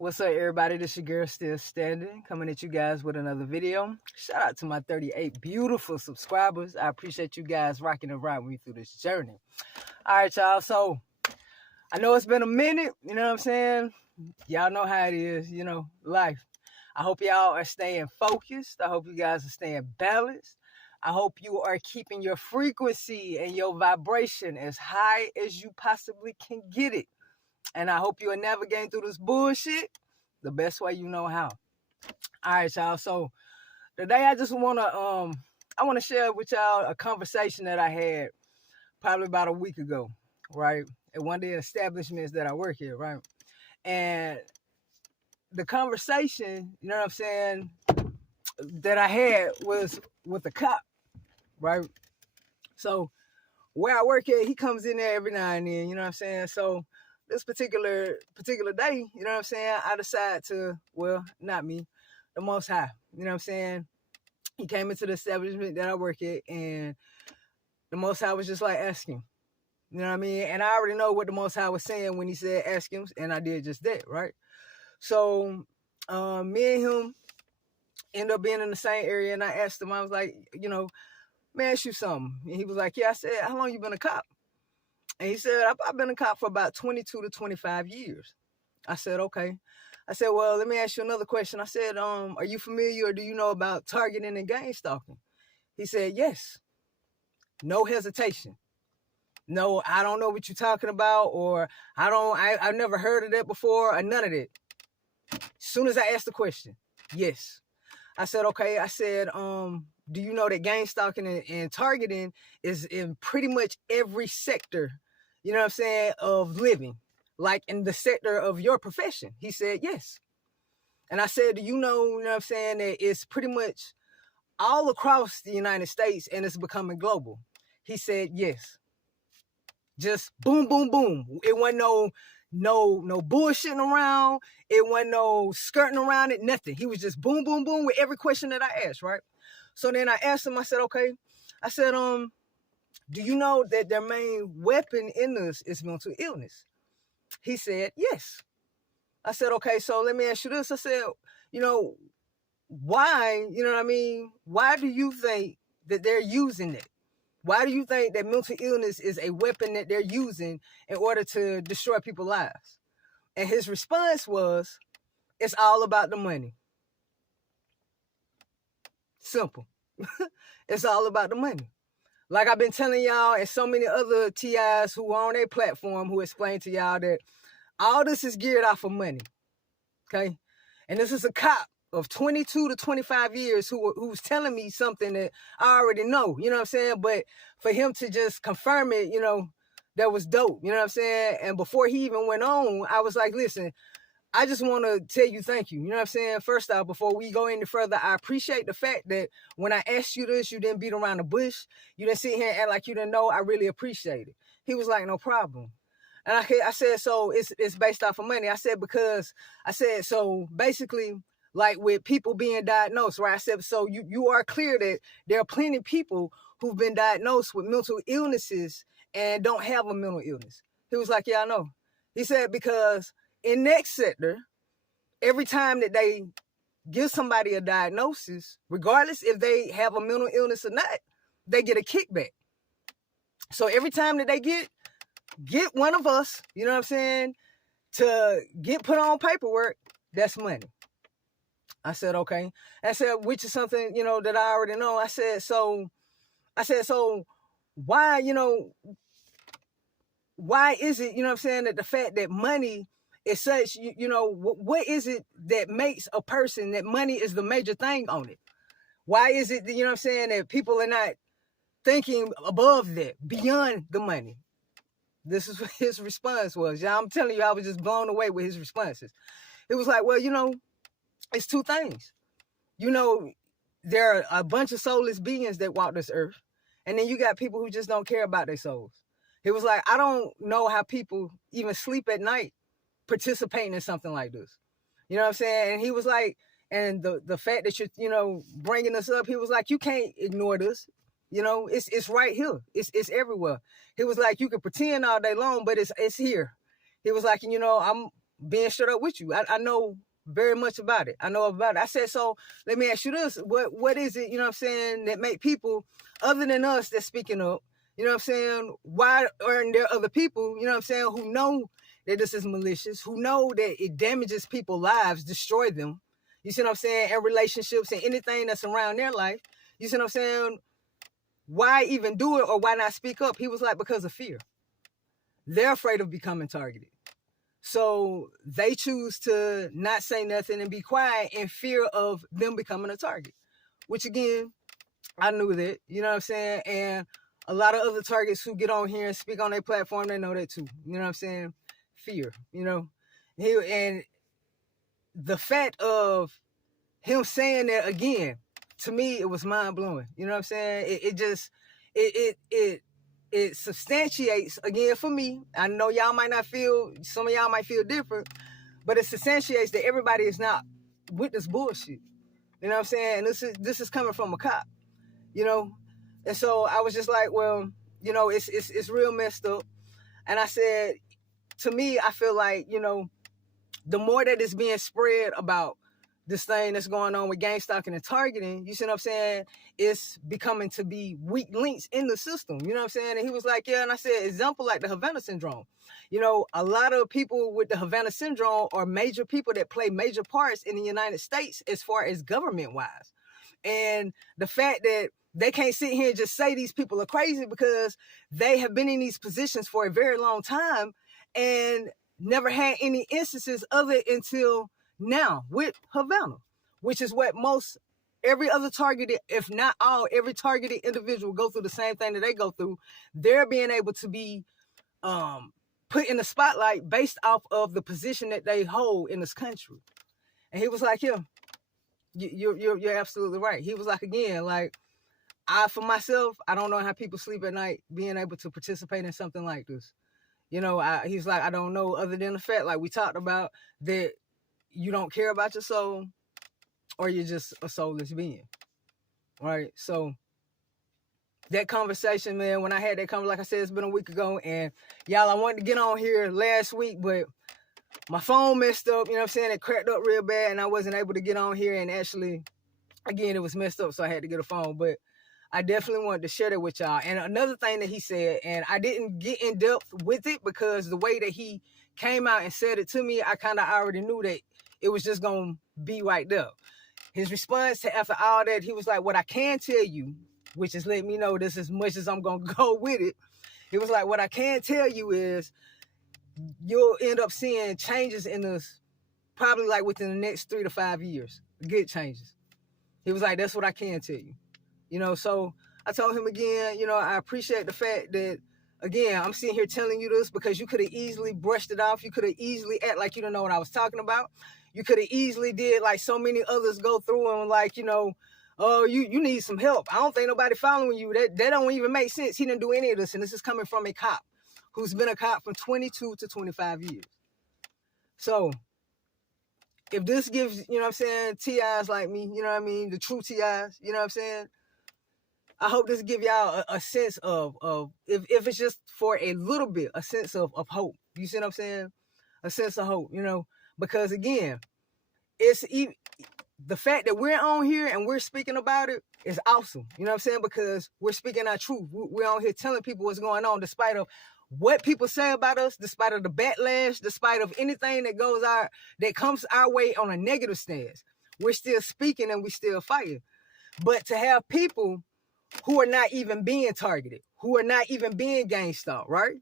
What's up, everybody? This your girl Still Standing, coming at you guys with another video. Shout out to my 38 beautiful subscribers. I appreciate you guys rocking and riding with me through this journey. All right, y'all. So I know it's been a minute. You know what I'm saying? Y'all know how it is. You know, life. I hope y'all are staying focused. I hope you guys are staying balanced. I hope you are keeping your frequency and your vibration as high as you possibly can get it. And I hope you are navigating through this bullshit the best way you know how. All right, y'all. So today I just want to share with y'all a conversation that I had probably about a week ago, right? At one of the establishments that I work here, right? And the conversation, you know what I'm saying, that I had was with a cop, right? So where I work at, he comes in there every now and then, you know what I'm saying? So this particular day, you know what I'm saying, I decide to, well, not me, the Most High, you know what I'm saying? He came into the establishment that I work at, and the Most High was just like, ask him, you know what I mean? And I already know what the Most High was saying when he said ask him, and I did just that, right? So me and him ended up being in the same area, and I asked him, I was like, you know, let me ask you something. And he was like, yeah. I said, how long you been a cop? And he said, I've been a cop for about 22 to 25 years. I said, okay. I said, well, let me ask you another question. I said, are you familiar or do you know about targeting and gang stalking? He said, yes. No hesitation. No, I don't know what you're talking about, or I've never heard of that before, or none of that. As soon as I asked the question, yes. I said, okay. I said, do you know that gang stalking and targeting is in pretty much every sector, you know what I'm saying, of living, like in the sector of your profession? He said, yes. And I said, do you know what I'm saying, that it's pretty much all across the United States and it's becoming global? He said, yes. Just boom, boom, boom. It wasn't no bullshitting around. It wasn't no skirting around it, nothing. He was just boom, boom, boom with every question that I asked, right? So then I asked him, I said, okay. I said, do you know that their main weapon in this is mental illness? He said, yes. I said, okay, so let me ask you this. I said, you know, why, you know what I mean? Why do you think that they're using it? Why do you think that mental illness is a weapon that they're using in order to destroy people's lives? And his response was, it's all about the money. Simple. It's all about the money. Like I've been telling y'all, and so many other TIs who are on their platform who explain to y'all that all this is geared off of money. Okay? And this is a cop of 22 to 25 years who's telling me something that I already know, you know what I'm saying? But for him to just confirm it, you know, that was dope, you know what I'm saying? And before he even went on, I was like, listen, I just want to tell you thank you. You know what I'm saying? First off, before we go any further, I appreciate the fact that when I asked you this, you didn't beat around the bush. You didn't sit here and act like you didn't know. I really appreciate it. He was like, no problem. And I said, so it's based off of money. I said, because I said, so basically, like with people being diagnosed, right? I said, so you are clear that there are plenty of people who've been diagnosed with mental illnesses and don't have a mental illness. He was like, yeah, I know. He said, because in that sector, every time that they give somebody a diagnosis, regardless if they have a mental illness or not, they get a kickback. So every time that they get one of us, you know what I'm saying, to get put on paperwork, that's money. I said, okay. I said, which is something, you know, that I already know. I said, so why, you know, why is it, you know what I'm saying, that the fact that money is such, you know, what is it that makes a person that money is the major thing on it? Why is it that, you know what I'm saying, that people are not thinking above that, beyond the money? This is what his response was. Yeah, I'm telling you, I was just blown away with his responses. It was like, well, you know, it's two things. You know, there are a bunch of soulless beings that walk this earth. And then you got people who just don't care about their souls. He was like, I don't know how people even sleep at night participating in something like this. You know what I'm saying? And he was like, and the fact that you're, you know, bringing this up, he was like, you can't ignore this. You know, it's right here. It's everywhere. He was like, you can pretend all day long, but it's here. He was like, you know, being straight up with you. I know very much about it. I know about it. I said, so let me ask you this. What is it, you know what I'm saying, that make people other than us that's speaking up, you know what I'm saying? Why aren't there other people, you know what I'm saying, who know that this is malicious, who know that it damages people's lives, destroy them, you see what I'm saying, and relationships and anything that's around their life, you see what I'm saying? Why even do it, or why not speak up? He was like, because of fear. They're afraid of becoming targeted. So they choose to not say nothing and be quiet in fear of them becoming a target, which again, I knew that, you know what I'm saying? And a lot of other targets who get on here and speak on their platform, they know that too. You know what I'm saying? Fear, you know? And the fact of him saying that again, to me, it was mind blowing. You know what I'm saying? It substantiates, again, for me, I know y'all might not feel, some of y'all might feel different, but it substantiates that everybody is not with this bullshit. You know what I'm saying? And this is coming from a cop, you know? And so I was just like, well, you know, it's real messed up. And I said, to me, I feel like, you know, the more that is being spread about this thing that's going on with gang stalking and targeting, you see what I'm saying, it's becoming to be weak links in the system, you know what I'm saying? And he was like, yeah, and I said, example like the Havana syndrome. You know, a lot of people with the Havana syndrome are major people that play major parts in the United States as far as government-wise. And the fact that they can't sit here and just say these people are crazy because they have been in these positions for a very long time and never had any instances of it until now with Havana, which is what every other targeted, if not all, every targeted individual go through the same thing that they go through. They're being able to be put in the spotlight based off of the position that they hold in this country. And he was like, yeah, you're absolutely right. He was like, again, like, for myself, I don't know how people sleep at night being able to participate in something like this. You know, he's like, I don't know, other than the fact, like we talked about, that you don't care about your soul, or you're just a soulless being, right? So that conversation, man, when I had that conversation, like I said, it's been a week ago, and y'all, I wanted to get on here last week, but my phone messed up, you know what I'm saying? It cracked up real bad, and I wasn't able to get on here, and actually, again, it was messed up, so I had to get a phone, but I definitely wanted to share that with y'all. And another thing that he said, and I didn't get in depth with it because the way that he came out and said it to me, I kind of already knew that it was just going to be right there. His response to after all that, he was like, what I can tell you, which is letting me know this as much as I'm going to go with it. He was like, what I can tell you is you'll end up seeing changes in us probably like within the next 3 to 5 years, good changes. He was like, that's what I can tell you. You know, so I told him again, you know, I appreciate the fact that, again, I'm sitting here telling you this because you could have easily brushed it off. You could have easily act like you don't know what I was talking about. You could have easily did like so many others go through and like, you know, oh, you need some help. I don't think nobody following you. That don't even make sense. He didn't do any of this. And this is coming from a cop who's been a cop from 22 to 25 years. So if this gives, you know what I'm saying, TIs like me, you know what I mean, the true TIs, you know what I'm saying, I hope this give y'all a sense of if it's just for a little bit, a sense of hope. You see what I'm saying? A sense of hope, you know, because again, it's the fact that we're on here and we're speaking about it is awesome. You know what I'm saying? Because we're speaking our truth. We're on here telling people what's going on, despite of what people say about us, despite of the backlash, despite of anything that comes our way on a negative stance. We're still speaking and we still fighting. But to have people who are not even being targeted, who are not even being gang stalked, right?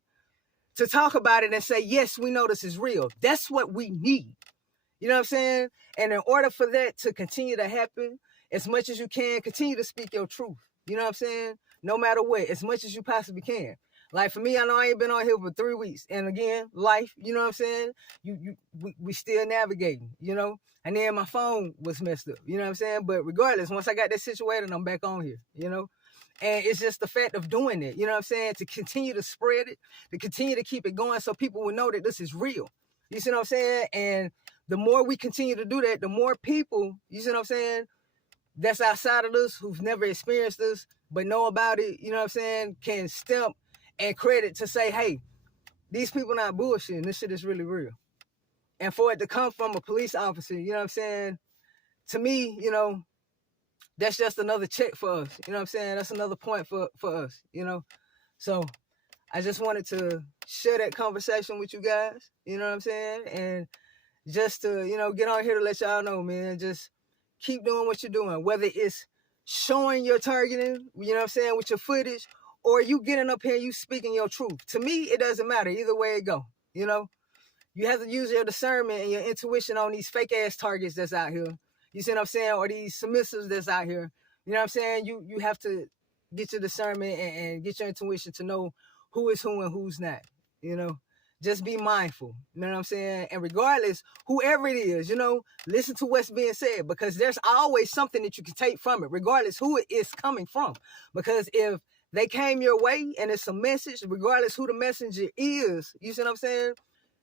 To talk about it and say, yes, we know this is real. That's what we need. You know what I'm saying? And in order for that to continue to happen, as much as you can, continue to speak your truth. You know what I'm saying? No matter what, as much as you possibly can. Like for me, I know I ain't been on here for 3 weeks. And again, life, you know what I'm saying? We still navigating, you know? And then my phone was messed up, you know what I'm saying? But regardless, once I got that situated, I'm back on here, you know? And it's just the fact of doing it, you know what I'm saying? To continue to spread it, to continue to keep it going so people will know that this is real. You see what I'm saying? And the more we continue to do that, the more people, you see what I'm saying, that's outside of us, who've never experienced this, but know about it, you know what I'm saying, can stamp and credit to say, hey, these people not bullshitting. This shit is really real. And for it to come from a police officer, you know what I'm saying? To me, you know, that's just another check for us. You know what I'm saying? That's another point for us, you know? So I just wanted to share that conversation with you guys, you know what I'm saying? And just to, you know, get on here to let y'all know, man, just keep doing what you're doing, whether it's showing your targeting, you know what I'm saying, with your footage, or you getting up here, you speaking your truth. To me, it doesn't matter either way it go, you know? You have to use your discernment and your intuition on these fake ass targets that's out here. You see what I'm saying? Or these submissives that's out here. You know what I'm saying? You have to get your discernment and get your intuition to know who is who and who's not. You know, just be mindful. You know what I'm saying? And regardless, whoever it is, you know, listen to what's being said, because there's always something that you can take from it, regardless who it is coming from. Because if they came your way and it's a message, regardless who the messenger is, you see what I'm saying?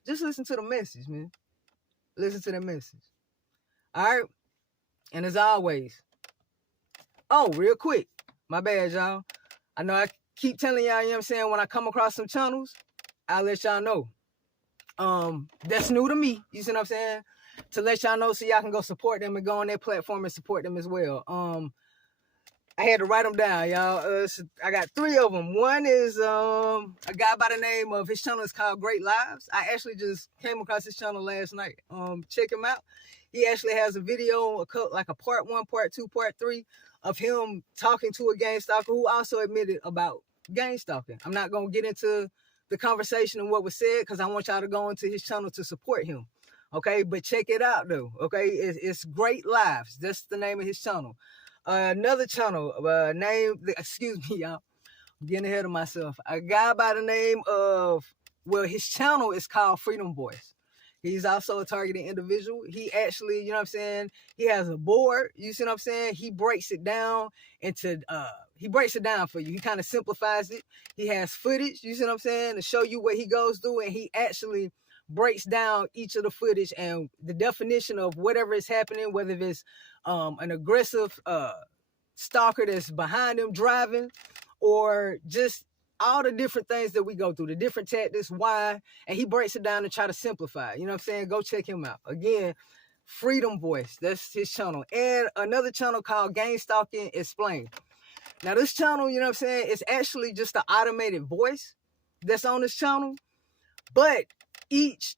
Just listen to the message, man. Listen to the message. All right? And as always, oh, real quick, my bad, y'all. I know I keep telling y'all, you know what I'm saying, when I come across some channels, I'll let y'all know. That's new to me, you see what I'm saying? To let y'all know so y'all can go support them and go on their platform and support them as well. I had to write them down, y'all. I got 3 of them. One is a guy by the name of, his channel is called Great Lives. I actually just came across his channel last night. Check him out. He actually has a video, like a part 1, part 2, part 3 of him talking to a gang stalker who also admitted about gang stalking. I'm not going to get into the conversation and what was said because I want y'all to go into his channel to support him. Okay, but check it out though. Okay, it's Great Lives. That's the name of his channel. Another channel excuse me, y'all, I'm getting ahead of myself. A guy by the name of, well, his channel is called Freedom Voice. He's also a targeted individual. He actually, you know what I'm saying, he has a board, you see what I'm saying? He breaks it down into, he breaks it down for you. He kind of simplifies it. He has footage, you see what I'm saying, to show you what he goes through, and he actually breaks down each of the footage and the definition of whatever is happening, whether it's an aggressive stalker that's behind him driving, or just all the different things that we go through, the different tactics, why, and he breaks it down and try to simplify it. You know what I'm saying? Go check him out. Again, Freedom Voice, that's his channel. And another channel called Gang Stalking Explained. Now this channel, you know what I'm saying, it's actually just an automated voice that's on this channel, but each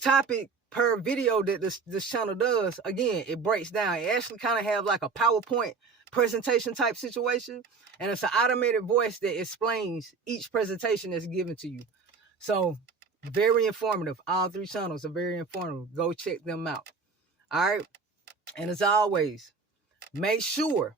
topic per video that this channel does, again, it breaks down. It actually kind of have like a PowerPoint presentation type situation, and it's an automated voice that explains each presentation that's given to you. So very informative. All 3 channels are very informative. Go check them out. All right, and as always, make sure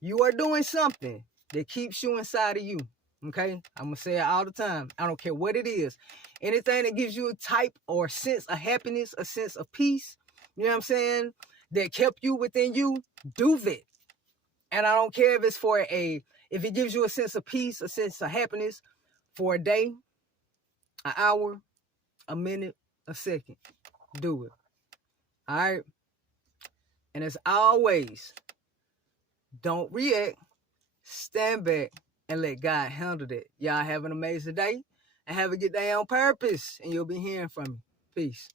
you are doing something that keeps you inside of you. Okay, I'm gonna say it all the time. I don't care what it is. Anything that gives you a type or sense of happiness, a sense of peace, you know what I'm saying, that kept you within you, do that. And I don't care if it's if it gives you a sense of peace, a sense of happiness for a day, an hour, a minute, a second, do it. All right. And as always, don't react, stand back, and let God handle that. Y'all have an amazing day and have a good day on purpose, and you'll be hearing from me. Peace.